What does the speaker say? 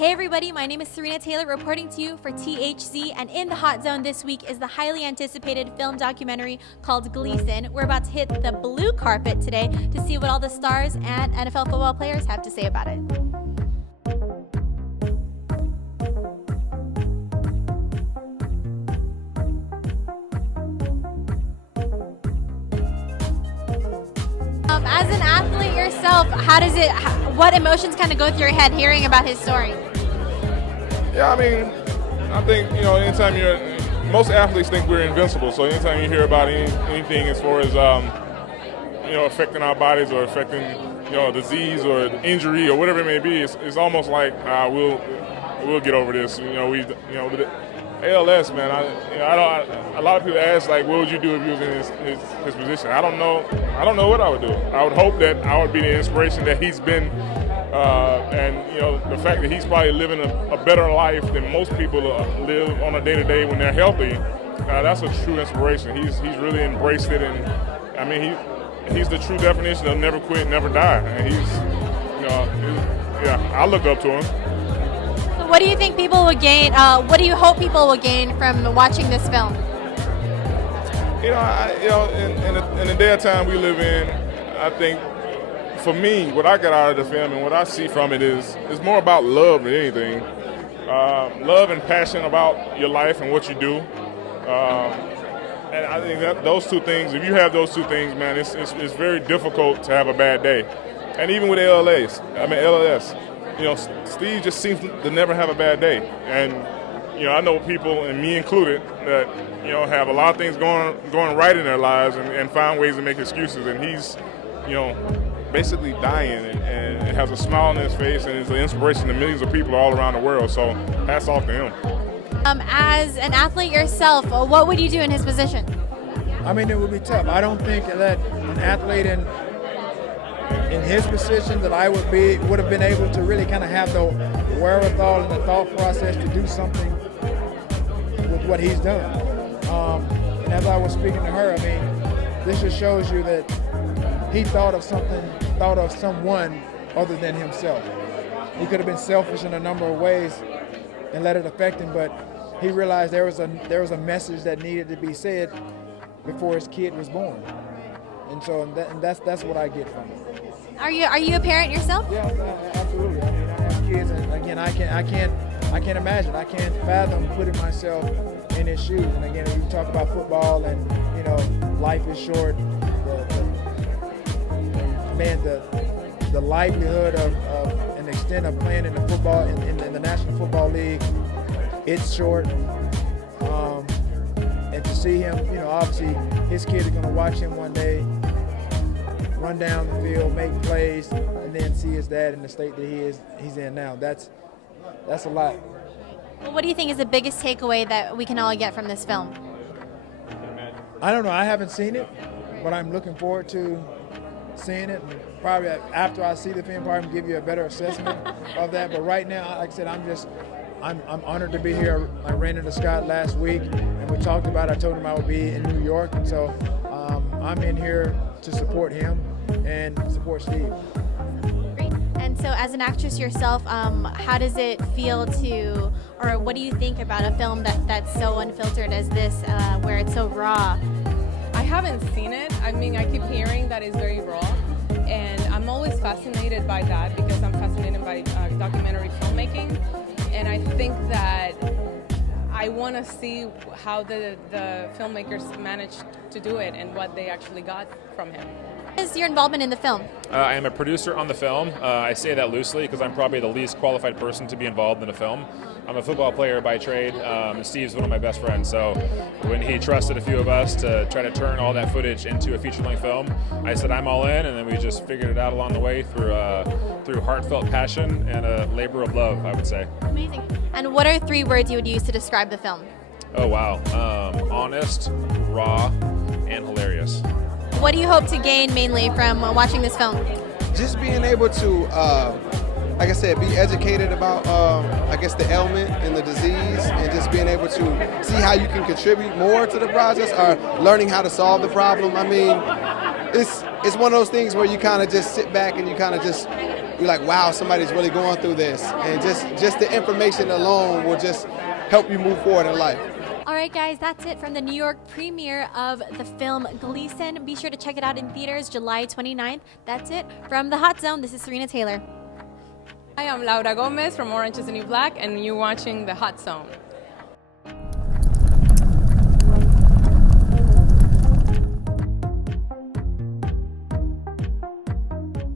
Hey everybody, my name is Serena Taylor reporting to you for THZ, and in the hot zone this week is the highly anticipated film documentary called Gleason. We're about to hit the blue carpet today to see what all the stars and NFL football players have to say about it. As an athlete yourself, what emotions kind of go through your head hearing about his story? Yeah, I mean, I think, anytime most athletes think we're invincible, so anytime you hear about anything as far as, affecting our bodies or affecting, disease or injury or whatever it may be, it's almost like we'll get over this. The ALS, man, a lot of people ask, like, what would you do if you was in his position? I don't know what I would do. I would hope that I would be the inspiration that he's been, and the fact that he's probably living a better life than most people live on a day-to-day when they're healthy. That's a true inspiration. He's really embraced it, and I mean he's the true definition of never quit, never die. And I look up to him. What do you think people will gain? What do you hope people will gain from watching this film? In the day of time we live in, I think for me, what I got out of the film and what I see from it is more about love than anything. Love and passion about your life and what you do. And I think that those two things, if you have those two things, man, it's very difficult to have a bad day. And even with LLS, Steve just seems to never have a bad day. And, I know people, and me included, that, have a lot of things going right in their lives and find ways to make excuses. And he's, basically dying and has a smile on his face and is an inspiration to millions of people all around the world. So hats off to him. As an athlete yourself, what would you do in his position? I mean, it would be tough. I don't think that an athlete in his position that I would have been able to really kind of have the wherewithal and the thought process to do something with what he's done. And as I was speaking to her, I mean, this just shows you that he thought of someone other than himself. He could have been selfish in a number of ways and let it affect him, but he realized there was a message that needed to be said before his kid was born. And so that's what I get from it. Are you a parent yourself? Yeah, absolutely. I mean, I have kids, and again, I can't imagine. I can't fathom putting myself in his shoes. And again, you talk about football, and life is short. The livelihood of an extent of playing in the football in the National Football League, it's short. And to see him, obviously his kid is going to watch him one day run down the field, make plays, and then see his dad in the state that he's in now. That's a lot. Well, what do you think is the biggest takeaway that we can all get from this film? I don't know. I haven't seen it, but I'm looking forward to seeing it. And probably after I see the film, probably give you a better assessment of that. But right now, like I said, I'm honored to be here. I ran into Scott last week, and we talked about it. I told him I would be in New York, and so I'm in here to support him and support Steve. Great. And so as an actress yourself, how does it feel or what do you think about a film that's so unfiltered as this, where it's so raw? I haven't seen it. I mean, I keep hearing that it's very raw, and I'm always fascinated by that because I'm fascinated by documentary filmmaking, and I think that I want to see how the filmmakers managed to do it and what they actually got from him. What is your involvement in the film? I am a producer on the film. I say that loosely because I'm probably the least qualified person to be involved in a film. I'm a football player by trade, and Steve's one of my best friends, so when he trusted a few of us to try to turn all that footage into a feature-length film, I said I'm all in, and then we just figured it out along the way through heartfelt passion and a labor of love, I would say. Amazing. And what are 3 words you would use to describe the film? Oh, wow. Honest, raw, and hilarious. What do you hope to gain mainly from watching this film? Just being able to, like I said, be educated about, the ailment and the disease, and just just being able to see how you can contribute more to the process or learning how to solve the problem. I mean, it's one of those things where you kind of just sit back and you kind of just, you're like, wow, somebody's really going through this. And just the information alone will just help you move forward in life. All right, guys, that's it from the New York premiere of the film Gleason. Be sure to check it out in theaters July 29th. That's it from the Hot Zone. This is Serena Taylor. Hi, I'm Laura Gomez from Orange is the New Black, and you're watching The Hot Zone.